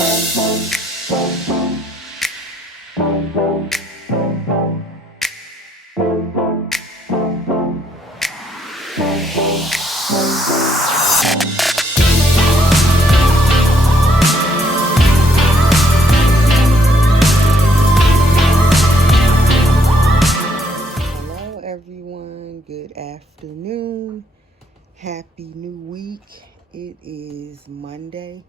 Hello, everyone. Good afternoon. Happy new week. It is Monday.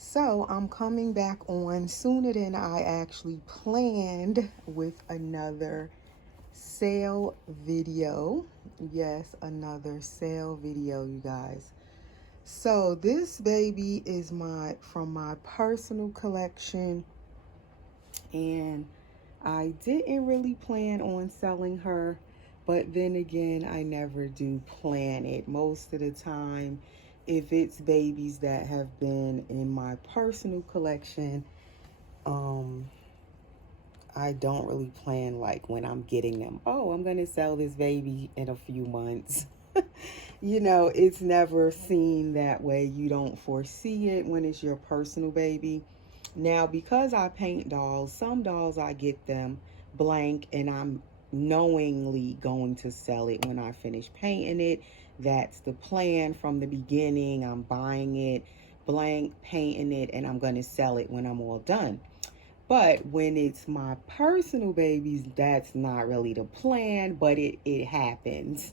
So, I'm coming back on sooner than I actually planned with another sale video. Yes, another sale video, you guys. So, this baby is from my personal collection, and I didn't really plan on selling her, but then again, I never do plan it. Most of the time, if it's babies that have been in my personal collection, um, I don't really plan like when I'm getting them. Oh, I'm going to sell this baby in a few months. It's never seen that way. You don't foresee it when it's your personal baby. Now, because I paint dolls, some dolls I get them blank and I'm knowingly going to sell it when I finish painting it. That's the plan from the beginning. I'm buying it blank, painting it, and I'm going to sell it when I'm all done. But when it's my personal babies, that's not really the plan, but it happens.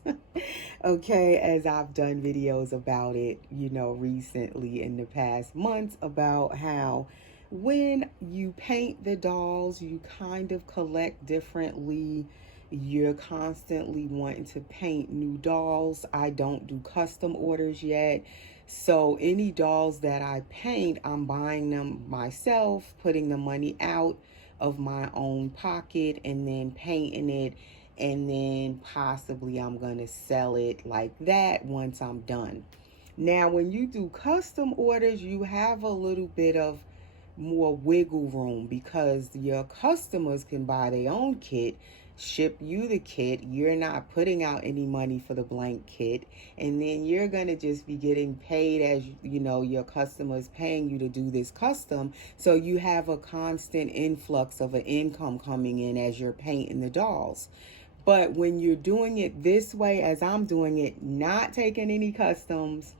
Okay, as I've done videos about it, recently in the past months about how when you paint the dolls, you kind of collect differently. You're constantly wanting to paint new dolls. I don't do custom orders yet. So any dolls that I paint, I'm buying them myself, putting the money out of my own pocket and then painting it. And then possibly I'm going to sell it like that once I'm done. Now, when you do custom orders, you have a little bit of more wiggle room because your customers can buy their own kit, ship you the kit. You're not putting out any money for the blank kit, and then you're going to just be getting paid as your customers paying you to do this custom. So you have a constant influx of an income coming in as you're painting the dolls. But when you're doing it this way, as I'm doing it, not taking any customs,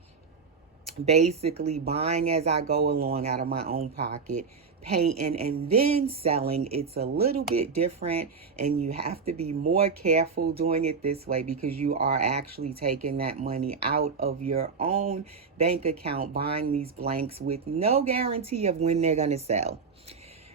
basically buying as I go along out of my own pocket, painting and then selling, it's a little bit different, and you have to be more careful doing it this way because you are actually taking that money out of your own bank account, buying these blanks with no guarantee of when they're going to sell.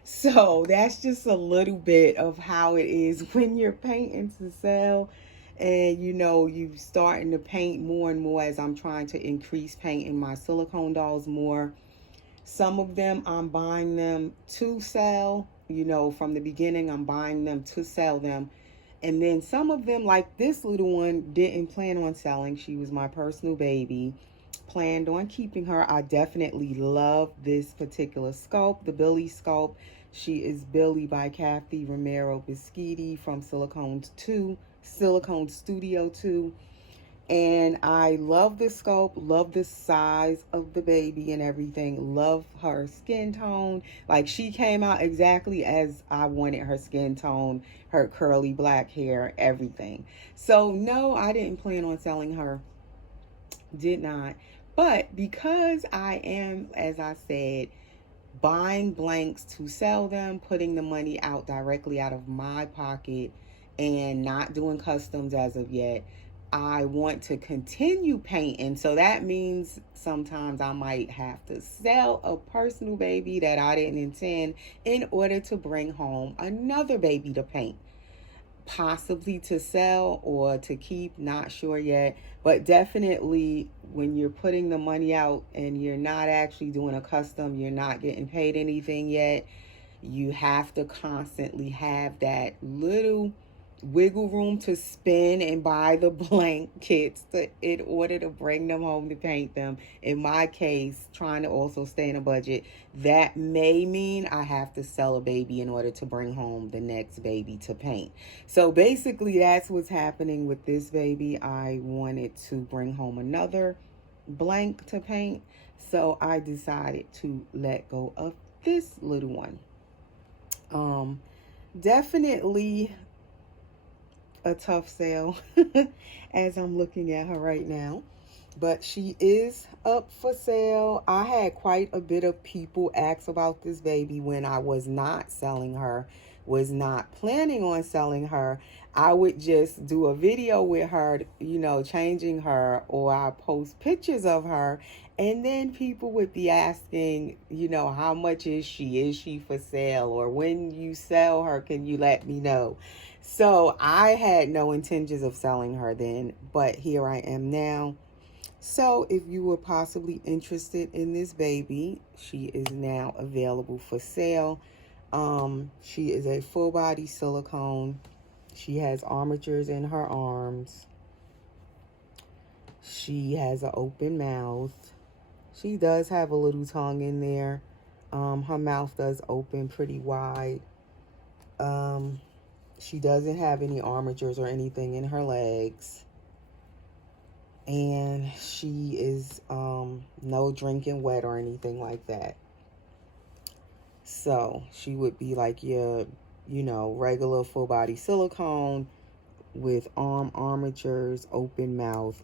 So that's just a little bit of how it is when you're painting to sell. And you starting to paint more and more as I'm trying to increase painting my silicone dolls more. Some of them I'm buying them to sell. From the beginning I'm buying them to sell them. And then some of them, like this little one, didn't plan on selling. She was my personal baby. Planned on keeping her. I definitely love this particular sculpt, the Billie Sculpt. She is Billie by Kathy Romero Biscuiti from Silicone Studio 2. And I love the sculpt, love the size of the baby and everything, love her skin tone. Like, she came out exactly as I wanted her skin tone, her curly black hair, everything. So no, I didn't plan on selling her. Did not. But because I am, as I said, buying blanks to sell them, putting the money out directly out of my pocket and not doing customs as of yet, I want to continue painting. So that means sometimes I might have to sell a personal baby that I didn't intend in order to bring home another baby to paint. Possibly to sell or to keep, not sure yet. But definitely when you're putting the money out and you're not actually doing a custom, you're not getting paid anything yet, you have to constantly have that little wiggle room to spin and buy the blank kits in order to bring them home to paint them. In my case, trying to also stay in a budget, that may mean I have to sell a baby in order to bring home the next baby to paint. So basically that's what's happening with this baby. I wanted to bring home another blank to paint. So I decided to let go of this little one. Definitely a tough sale as I'm looking at her right now. But she is up for sale. I had quite a bit of people ask about this baby when I was not selling her, was not planning on selling her. I would just do a video with her, changing her, or I post pictures of her. And then people would be asking, how much is she? Is she for sale? Or when you sell her, can you let me know? So I had no intentions of selling her then, but here I am now. So if you were possibly interested in this baby, she is now available for sale. She is a full body silicone. She has armatures in her arms. She has an open mouth. She does have a little tongue in there. Her mouth does open pretty wide. She doesn't have any armatures or anything in her legs. And she is no drinking wet or anything like that. So she would be like your, regular full body silicone with arm armatures, open mouth,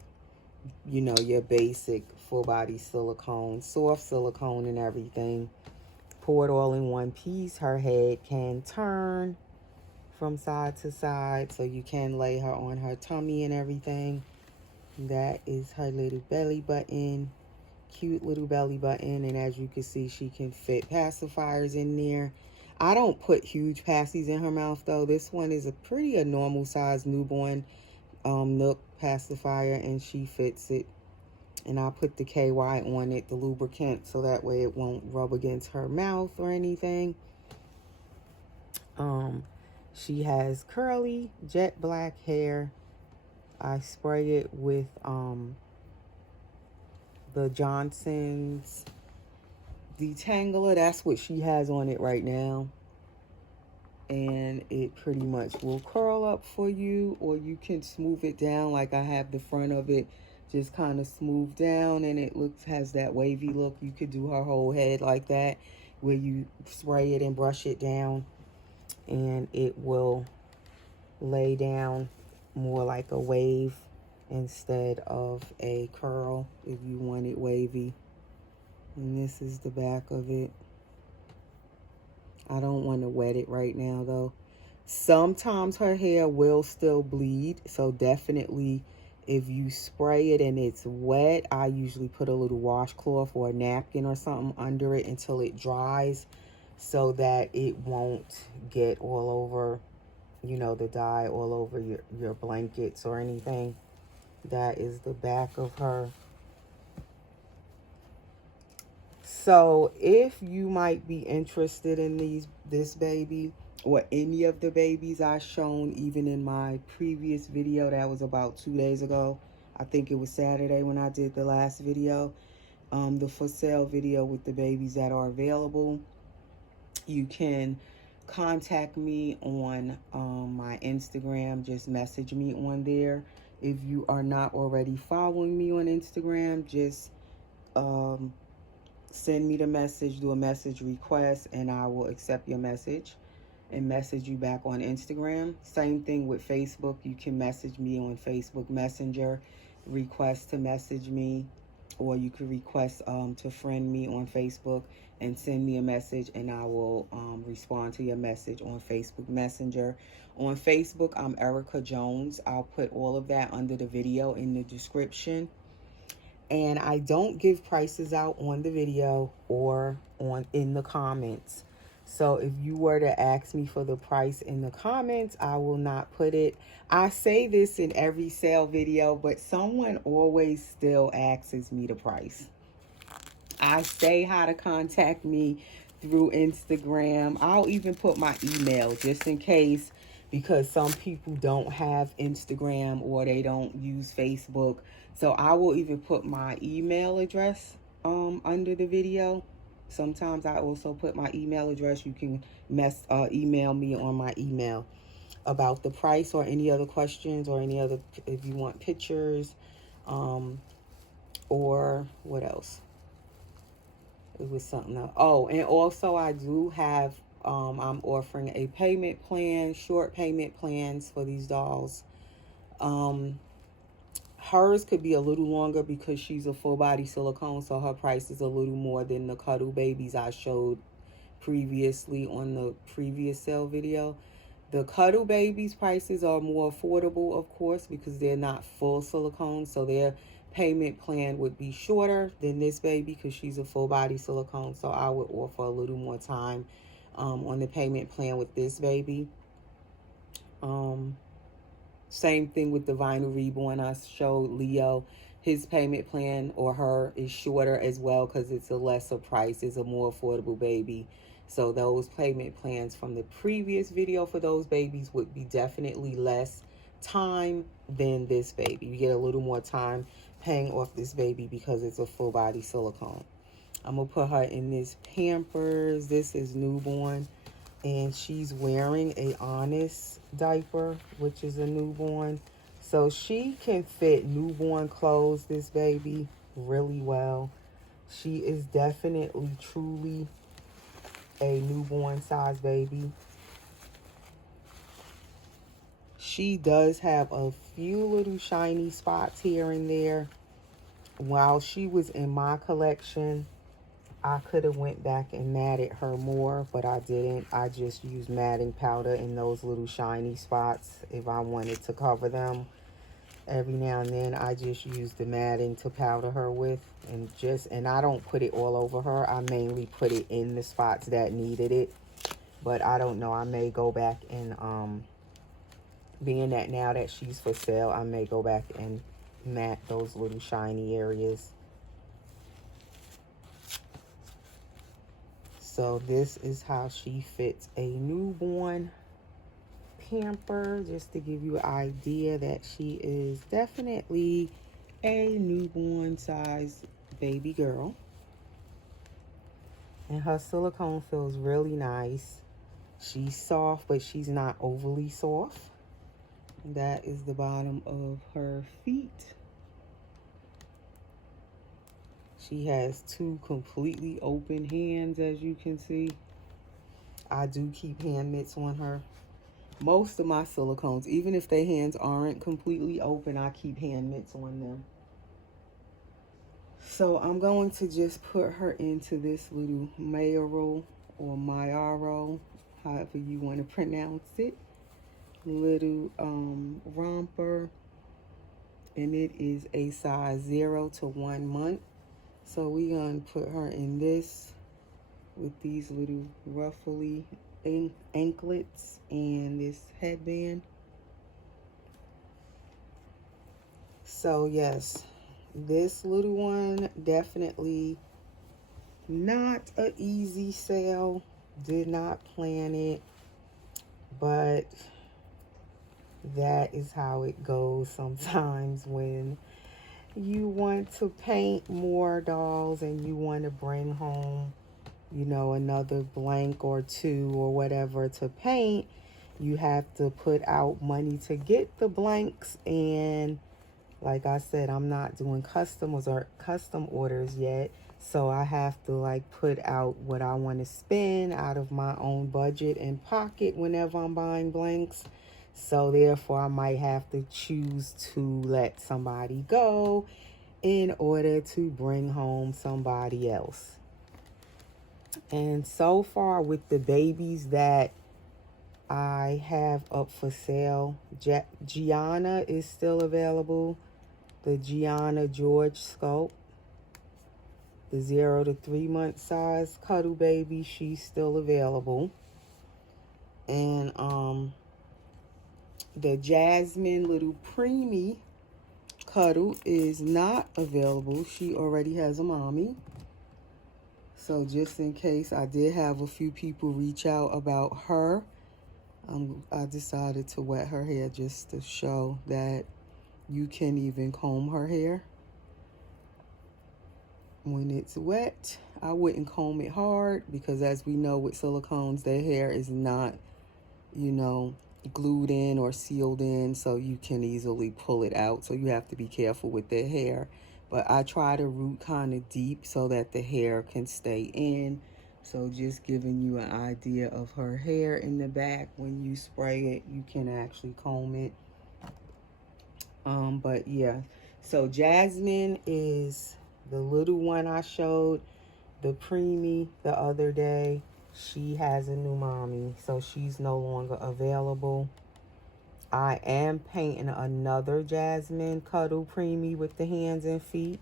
your basic full body silicone, soft silicone and everything. Pour it all in one piece. Her head can turn from side to side, so you can lay her on her tummy and everything. That is her little belly button. Cute little belly button. And as you can see, she can fit pacifiers in there. I don't put huge passies in her mouth though. This one is a normal size newborn Nook pacifier, and she fits it. And I put the KY on it, the lubricant, so that way it won't rub against her mouth or anything. She has curly jet black hair. I spray it with the Johnson's detangler. That's what she has on it right now. And it pretty much will curl up for you, or you can smooth it down like I have the front of it just kind of smooth down, and it has that wavy look. You could do her whole head like that, where you spray it and brush it down, and it will lay down more like a wave instead of a curl if you want it wavy. And this is the back of it. I don't want to wet it right now though. Sometimes her hair will still bleed, so definitely if you spray it and it's wet, I usually put a little washcloth or a napkin or something under it until it dries, so that it won't get all over, the dye all over your blankets or anything. That is the back of her. So if you might be interested in this baby or any of the babies I've shown, even in my previous video that was about 2 days ago, I think it was Saturday when I did the last video, the for sale video with the babies that are available, you can contact me on my Instagram. Just message me on there. If you are not already following me on Instagram, just send me the message, do a message request, and I will accept your message and message you back on Instagram. Same thing with Facebook. You can message me on Facebook Messenger, request to message me, or you can request to friend me on Facebook and send me a message, and I will respond to your message on Facebook Messenger. On Facebook, I'm Erica Jones. I'll put all of that under the video in the description. And I don't give prices out on the video or in the comments. So if you were to ask me for the price in the comments, I will not put it. I say this in every sale video, but someone always still asks me the price. I say how to contact me through Instagram. I'll even put my email just in case, because some people don't have Instagram or they don't use Facebook. So I will even put my email address under the video. Sometimes I also put my email address. You can email me on my email about the price or any other questions, or if you want pictures, or what else? It was something else. Oh, and also I do have, I'm offering a payment plan, short payment plans for these dolls. Um, Hers could be a little longer because she's a full body silicone, so her price is a little more than the Cuddle Babies I showed previously on the previous sale video. The Cuddle Babies prices are more affordable, of course, because they're not full silicone, so their payment plan would be shorter than this baby because she's a full body silicone, so I would offer a little more time on the payment plan with this baby. Same thing with the Vinyl Reborn I showed Leo. His payment plan, or her, is shorter as well because it's a lesser price. It's a more affordable baby. So those payment plans from the previous video for those babies would be definitely less time than this baby. You get a little more time paying off this baby because it's a full body silicone. I'm going to put her in this Pampers. This is newborn. And she's wearing a Honest diaper, which is a newborn. So she can fit newborn clothes, this baby, really well. She is definitely, truly a newborn size baby. She does have a few little shiny spots here and there. While she was in my collection, I could have went back and matted her more, but I didn't. I just used matting powder in those little shiny spots if I wanted to cover them. Every now and then I just use the matting to powder her with, and I don't put it all over her. I mainly put it in the spots that needed it. But I don't know, I may go back and being that now that she's for sale, I may go back and mat those little shiny areas. So this is how she fits a newborn pamper, just to give you an idea that she is definitely a newborn size baby girl. And her silicone feels really nice. She's soft, but she's not overly soft. That is the bottom of her feet. She has two completely open hands, as you can see. I do keep hand mitts on her. Most of my silicones, even if their hands aren't completely open, I keep hand mitts on them. So I'm going to just put her into this little Mayaro or Mayaro, however you want to pronounce it, little romper. And it is a size 0 to 1 month. So we're going to put her in this with these little ruffly anklets and this headband. So yes, this little one, definitely not an easy sale. Did not plan it, but that is how it goes sometimes when you want to paint more dolls and you want to bring home, you know, another blank or two or whatever to paint. You have to put out money to get the blanks, and like I said, I'm not doing custom orders yet, so I have to like put out what I want to spend out of my own budget and pocket whenever I'm buying blanks. So therefore I might have to choose to let somebody go in order to bring home somebody else. And so far with the babies that I have up for sale, Gianna is still available. The Gianna George Sculpt, the 0 to 3 month size Cuddle Baby, she's still available. And the Jasmine little preemie Cuddle is not available. She already has a mommy. So just in case, I did have a few people reach out about her. I decided to wet her hair just to show that you can even comb her hair when it's wet. I wouldn't comb it hard because, as we know with silicones, their hair is not, you know, glued in or sealed in, so you can easily pull it out. So you have to be careful with their hair. but I try to root kind of deep so that the hair can stay in. So just giving you an idea of her hair in the back. When you spray it, you can actually comb it. But yeah, so Jasmine is the little one I showed the preemie the other day. She has a new mommy, so she's no longer available. I am painting another Jasmine Cuddle preemie with the hands and feet.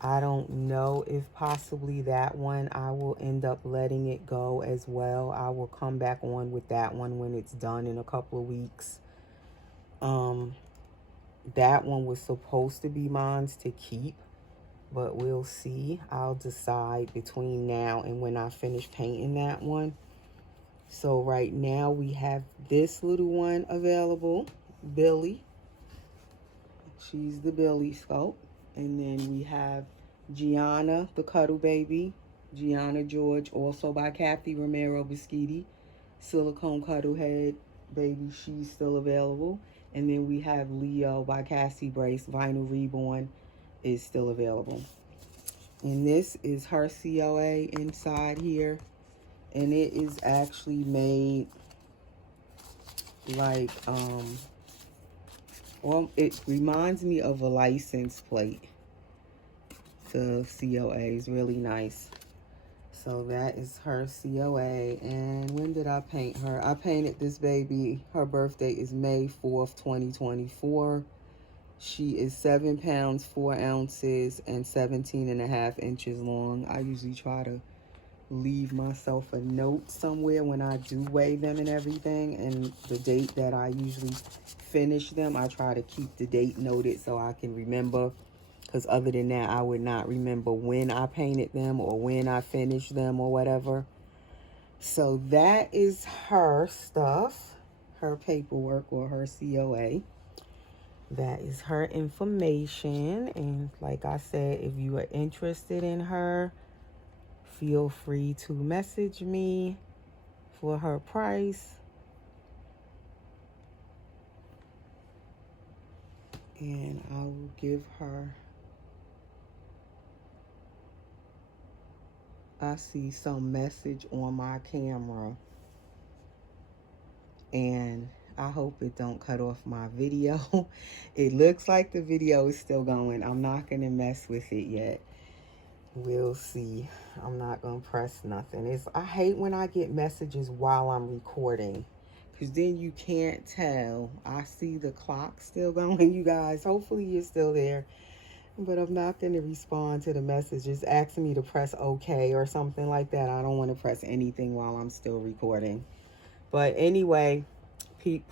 I don't know if possibly that one I will end up letting it go as well. I will come back on with that one when it's done in a couple of weeks. That one was supposed to be mine to keep, but we'll see. I'll decide between now and when I finish painting that one. So right now we have this little one available, Billie. She's the Billie Sculpt. And then we have Gianna, the Cuddle Baby. Gianna George, also by Kathy Romero Biscuiti. Silicone Cuddle Head Baby, she's still available. And then we have Leo by Cassie Brace. Vinyl Reborn is still available. And this is her COA inside here. And it is actually made like, well, it reminds me of a license plate. The COA is really nice. So that is her COA. And when did I paint her? I painted this baby. Her birthday is May 4th, 2024. She is 7 pounds, 4 ounces, and 17.5 inches long. I usually try to leave myself a note somewhere when I do weigh them and everything. And the date that I usually finish them, I try to keep the date noted so I can remember. Because other than that, I would not remember when I painted them or when I finished them or whatever. So that is her stuff, her paperwork or her COA. That is her information. And like I said, if you are interested in her, feel free to message me for her price. And I will give her... I see some message on my camera, and I hope it don't cut off my video. It looks like the video is still going. I'm not going to mess with it yet. We'll see. I'm not going to press nothing. I hate when I get messages while I'm recording, because then you can't tell. I see the clock still going, you guys. Hopefully you're still there. But I'm not going to respond to the messages asking me to press OK or something like that. I don't want to press anything while I'm still recording. But anyway,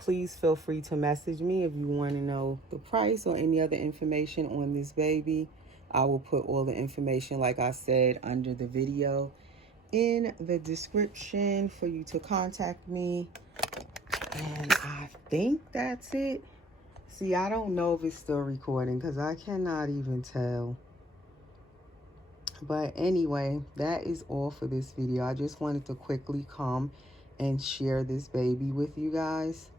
please feel free to message me if you want to know the price or any other information on this baby. I will put all the information, like I said, under the video in the description for you to contact me. And I think that's it. See, I don't know if it's still recording because I cannot even tell. But anyway, that is all for this video. I just wanted to quickly come and share this baby with you guys.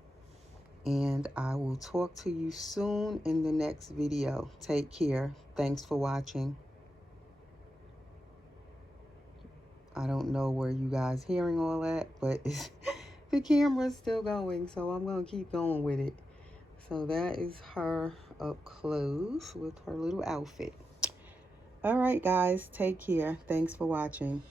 And I will talk to you soon in the next video. Take care. Thanks for watching. I don't know where you guys hearing all that, but the camera's still going, so I'm going to keep going with it. So that is her up close with her little outfit. All right, guys, take care. Thanks for watching.